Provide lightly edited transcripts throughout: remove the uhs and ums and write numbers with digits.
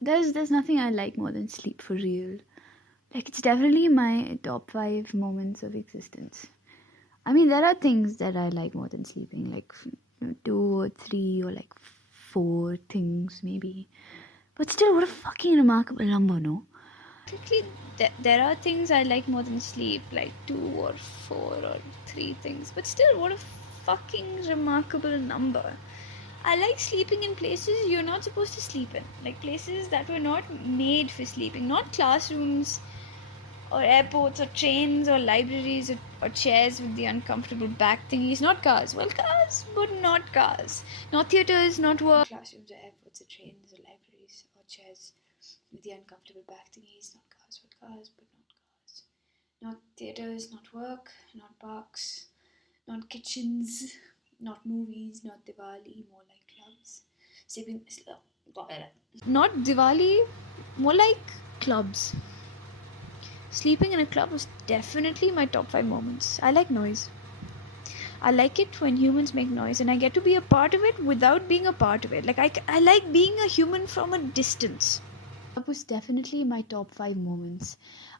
there's nothing I like more than sleep, for real. Like, it's definitely my top 5 moments of existence. I mean, there are things that I like more than sleeping, like 2 or 3 or like 4 things maybe. But still, what a fucking remarkable number, no? Technically, there are things I like more than sleep, like 2 or 4 or 3 things. But still, what a fucking remarkable number. I like sleeping in places you're not supposed to sleep in. Like places that were not made for sleeping. Not classrooms or airports or trains or libraries or chairs with the uncomfortable back thingies. Not cars. Well, cars, but not cars. Not theatres, not work. Classrooms or airports or trains or libraries or chairs with the uncomfortable back thingies. Not cars, but cars, but not cars. Not theatres, not work, not parks, not kitchens, not movies, not Diwali, more like clubs. Sleeping, not Diwali, more like clubs. Sleeping in a club was definitely my top 5 moments. I like noise. I like it when humans make noise and I get to be a part of it without being a part of it. Like, I like being a human from a distance. That was definitely my top 5 moments.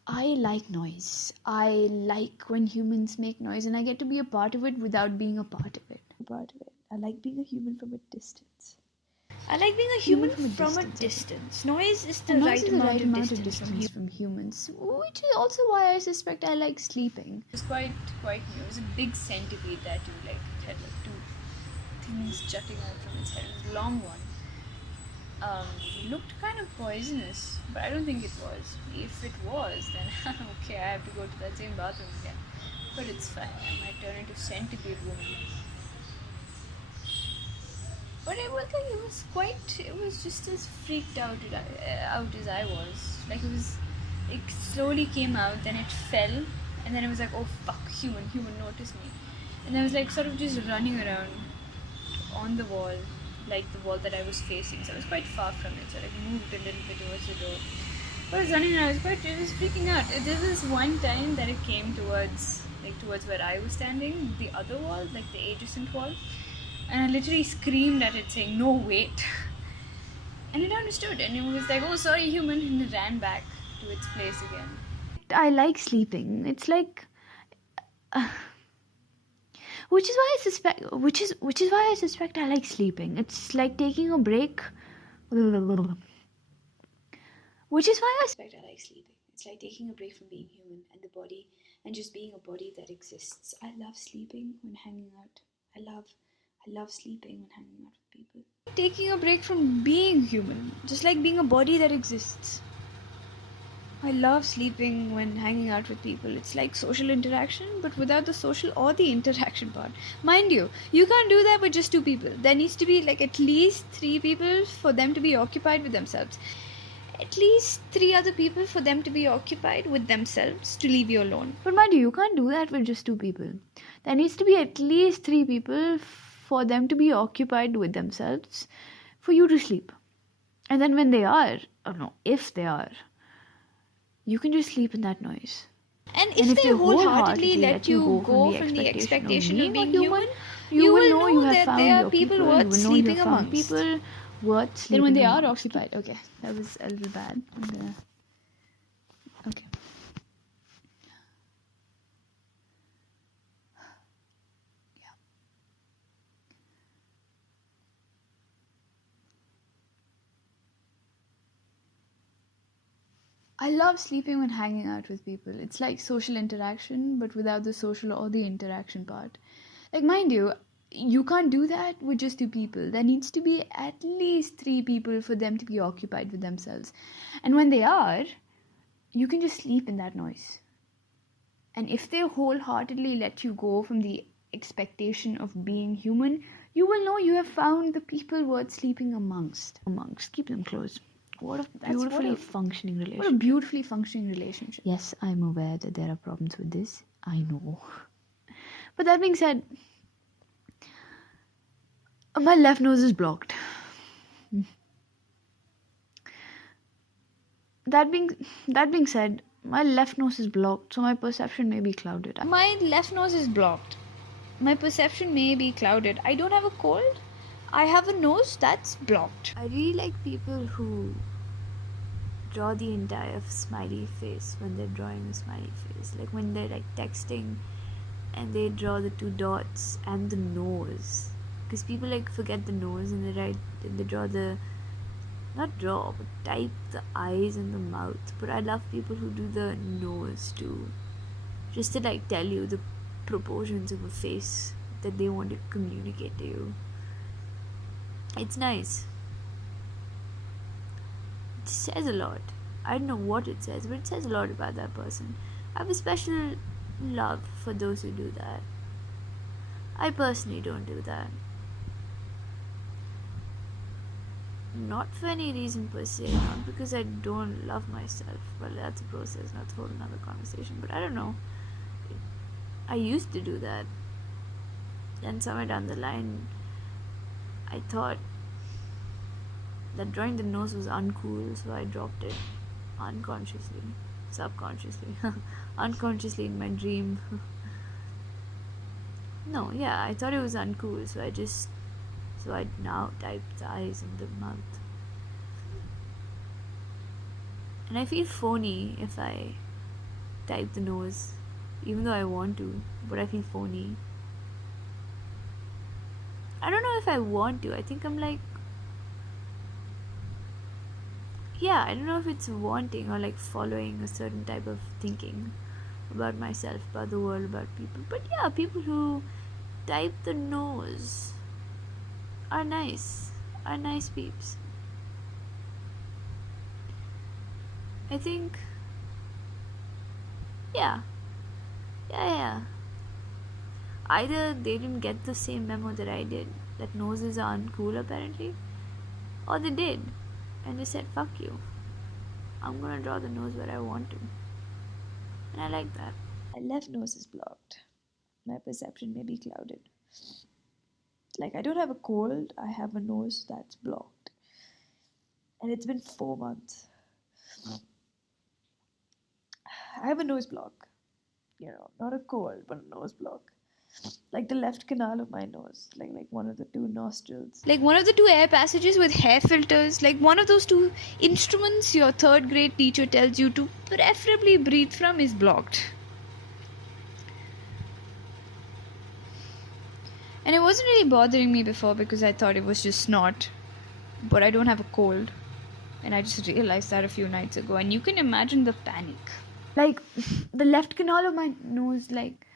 I like noise. I like when humans make noise and I get to be a part of it without being a part of it. I like being a human from a distance. I like being a human from a distance. Noise is the right amount of distance from humans, which is also why I suspect I like sleeping. It was quite new. It was a big centipede that you like. It had like 2 things jutting out from its head. It was a long one. It looked kind of poisonous, but I don't think it was. If it was, then okay, I have to go to that same bathroom again. But it's fine. I might turn into centipede woman. But it was just as freaked out as I was. Like it slowly came out, then it fell, and then it was like, oh fuck, human noticed me. And I was like sort of just running around on the wall, like the wall that I was facing. So I was quite far from it, so I like moved a little bit towards the door. But I was running around, it was freaking out. There was one time that it came towards where I was standing, the other wall, like the adjacent wall. And I literally screamed at it saying, no, wait. And it understood and it was like, oh, sorry, human, and it ran back to its place again. I like sleeping. It's like... which is why I suspect I like sleeping. It's like taking a break. Which is why I suspect I like sleeping. It's like taking a break from being human and the body and just being a body that exists. I love sleeping when hanging out. I love sleeping when hanging out with people. Taking a break from being human, just like being a body that exists. I love sleeping when hanging out with people. It's like social interaction, but without the social or the interaction part. Mind you, you can't do that with just 2 people. There needs to be like at least 3 people for them to be occupied with themselves. At least 3 other people for them to be occupied with themselves to leave you alone. But mind you can't do that with just 2 people. There needs to be at least 3 people for them to be occupied with themselves for you to sleep. And then when they are, or no, if they are, you can just sleep in that noise. And if they wholeheartedly let you go from the expectation of being human, you will know you have found there are people worth sleeping amongst. People worth sleeping then when they are occupied. Okay, that was a little bad. Okay. Yeah. I love sleeping when hanging out with people. It's like social interaction, but without the social or the interaction part. Like, mind you, you can't do that with just 2 people. There needs to be at least 3 people for them to be occupied with themselves. And when they are, you can just sleep in that noise. And if they wholeheartedly let you go from the expectation of being human, you will know you have found the people worth sleeping amongst. Keep them close. What a beautifully functioning relationship. What a beautifully functioning relationship. Yes, I'm aware that there are problems with this. I know. But that being said, my left nose is blocked. That being said, my left nose is blocked, so my perception may be clouded. My left nose is blocked. My perception may be clouded. I don't have a cold. I have a nose that's blocked. I really like people who draw the entire smiley face when they're drawing a smiley face. Like when they're like texting and they draw the two dots and the nose. Because people like forget the nose and they draw the, not draw, but type the eyes and the mouth. But I love people who do the nose too. Just to like tell you the proportions of a face that they want to communicate to you. It's nice. It says a lot. I don't know what it says, but it says a lot about that person. I have a special love for those who do that. I personally don't do that. Not for any reason per se, not because I don't love myself. Well, that's a process, that's a whole another conversation. But I don't know. I used to do that. Then somewhere down the line, I thought that drawing the nose was uncool, so I dropped it unconsciously, subconsciously, unconsciously in my dream. No, yeah, I thought it was uncool, so I now type the eyes and the mouth. And I feel phony if I type the nose, even though I want to, but I feel phony. I don't know if I want to. I think I'm like, yeah, I don't know if it's wanting or like following a certain type of thinking about myself, about the world, about people. But yeah, people who type the nose are nice, are nice peeps. I think, yeah, yeah. Either they didn't get the same memo that I did, that noses are uncool apparently, or they did, and they said, fuck you. I'm gonna draw the nose where I want to. And I like that. My left nose is blocked. My perception may be clouded. Like, I don't have a cold, I have a nose that's blocked. And it's been 4 months. I have a nose block. Not a cold, but a nose block. Like the left canal of my nose, like one of the two nostrils. Like one of the two air passages with hair filters, like one of those two instruments your third grade teacher tells you to preferably breathe from is blocked. And it wasn't really bothering me before because I thought it was just snot. But I don't have a cold. And I just realized that a few nights ago. And you can imagine the panic. Like the left canal of my nose, like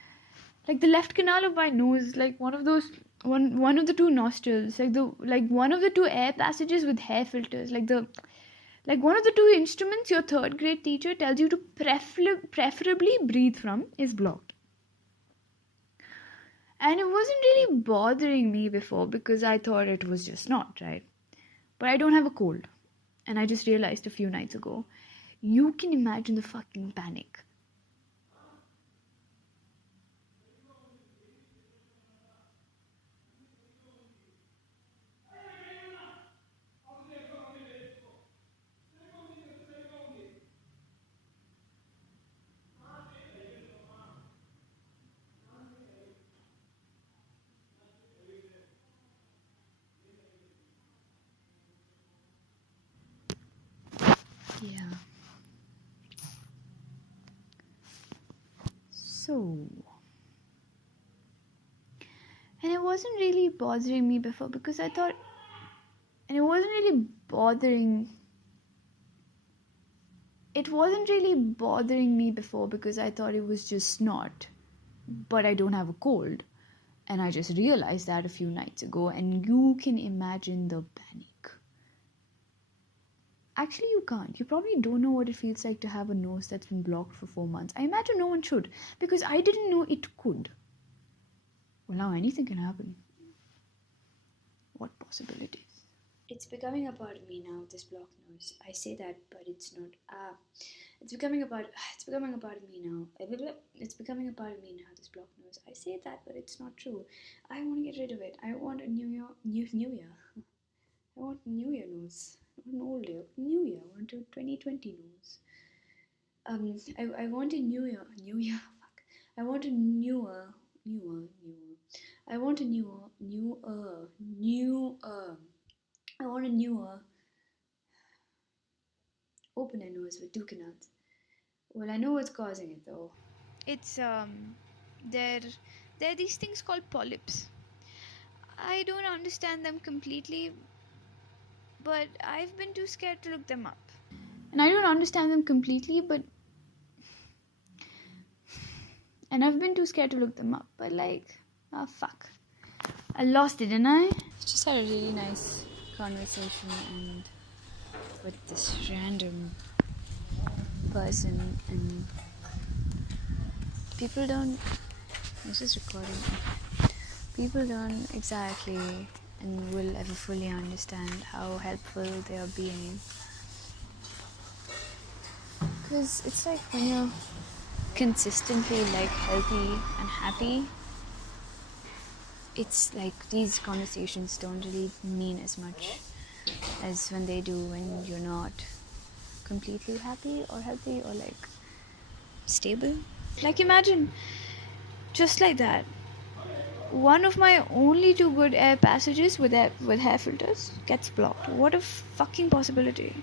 the left canal of my nose, like one of those one of the two nostrils, like one of the two air passages with hair filters, like one of the two instruments your third grade teacher tells you to preferably breathe from is blocked. And it wasn't really bothering me before because I thought it was just not, right? But I don't have a cold. And I just realized a few nights ago. You can imagine the fucking panic. Yeah. So. And it wasn't really bothering me before because I thought. And it wasn't really bothering. It wasn't really bothering me before because I thought it was just snot. But I don't have a cold. And I just realized that a few nights ago. And you can imagine the panic. Actually, you can't. You probably don't know what it feels like to have a nose that's been blocked for 4 months. I imagine no one should, because I didn't know it could. Well, now anything can happen. What possibilities? It's becoming a part of me now, this blocked nose. I say that, but it's not. It's becoming a part. It's becoming a part of me now. It's becoming a part of me now, this blocked nose. I say that, but it's not true. I want to get rid of it. I want a new year. I want a new year nose. Not an old year. New year. I want a 2020 nose. I want a new year. New year. Fuck. I want a newer. I want a newer. I want a newer. Open her nose, but du cannot. Well, I know what's causing it though. It's there are these things called polyps. I don't understand them completely, but I've been too scared to look them up. And I don't understand them completely, and I've been too scared to look them up. But like, fuck. I lost it, didn't I? Just had a really nice conversation and with this random person, and people don't. This is recording. People don't exactly and will ever fully understand how helpful they are being. Because it's like when you're consistently like healthy and happy, it's like these conversations don't really mean as much as when they do when you're not completely happy or healthy or like stable. Like imagine, just like that, one of my only two good air passages with hair filters gets blocked. What a fucking possibility.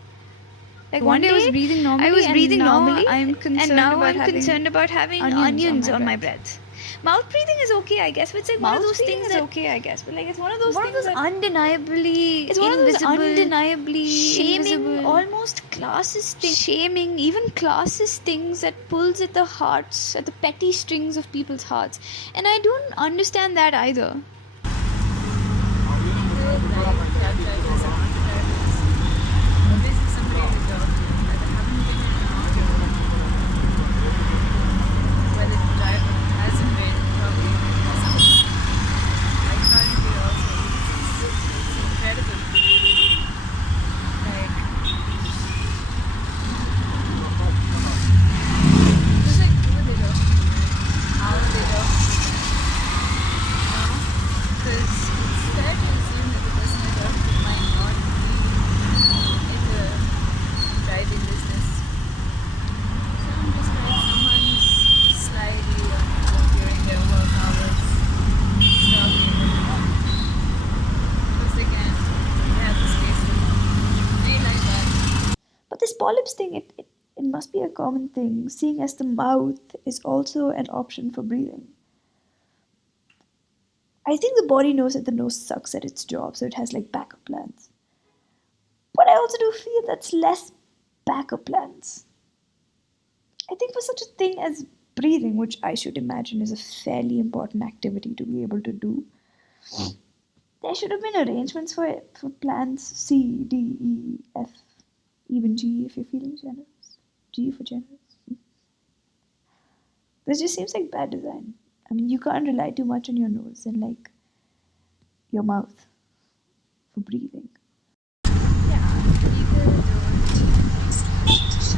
Like one day I was breathing normally, I'm concerned about having onions on my breath. Mouth breathing is okay, I guess, but it's like one of those things that it's one of those things that undeniably shaming, almost classist things, shaming, even classist things that pulls at the hearts, at the petty strings of people's hearts, and I don't understand that either. Polyps thing, it must be a common thing, seeing as the mouth is also an option for breathing. I think the body knows that the nose sucks at its job, so it has like backup plans. But I also do feel that's less backup plans. I think for such a thing as breathing, which I should imagine is a fairly important activity to be able to do, there should have been arrangements for it, for plans C, D, E, F, even G if you're feeling generous. G for generous. This just seems like bad design. I mean, you can't rely too much on your nose and like your mouth for breathing. Yeah, people don't.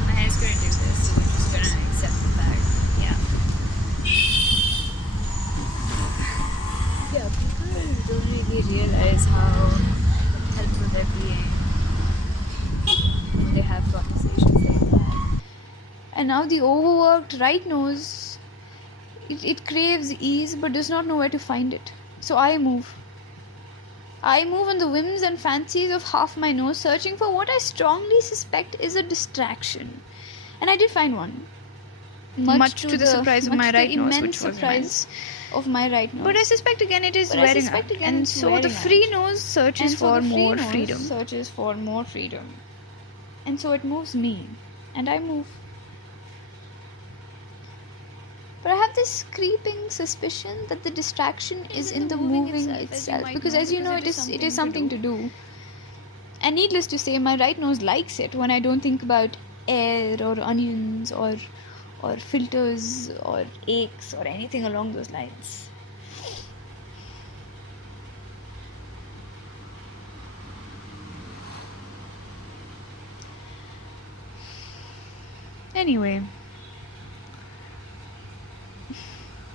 My hair's gonna do this, so we're just gonna accept the fact. Yeah. Yeah, people don't really realize how helpful they're being when they have conversations like that. And now the overworked right nose, it craves ease but does not know where to find it. So I move on the whims and fancies of half my nose, searching for what I strongly suspect is a distraction. And I did find one. Much to the surprise of my right nose, which was immense. Of my right nose. But I suspect again it is wearing out. And so the free nose searches for more freedom. And so it moves me. And I move. But I have this creeping suspicion that the distraction is in the moving itself. Because as you know, it is something to do. And needless to say, my right nose likes it when I don't think about air or onions or filters or aches or anything along those lines. Anyway,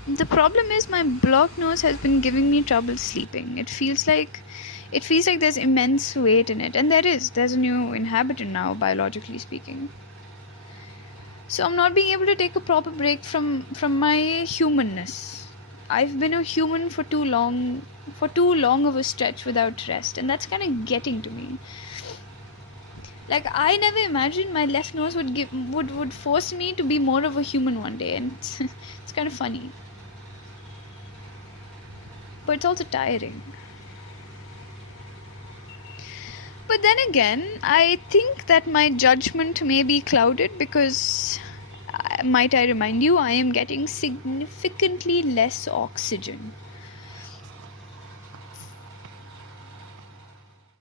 the problem is my blocked nose has been giving me trouble sleeping. It feels like there's immense weight in it, and there's a new inhabitant now, biologically speaking. So I'm not being able to take a proper break from my humanness. I've been a human for too long of a stretch without rest, and that's kind of getting to me. Like, I never imagined my left nose would force me to be more of a human one day, and it's kind of funny. But it's also tiring. But then again, I think that my judgment may be clouded because, might I remind you, I am getting significantly less oxygen.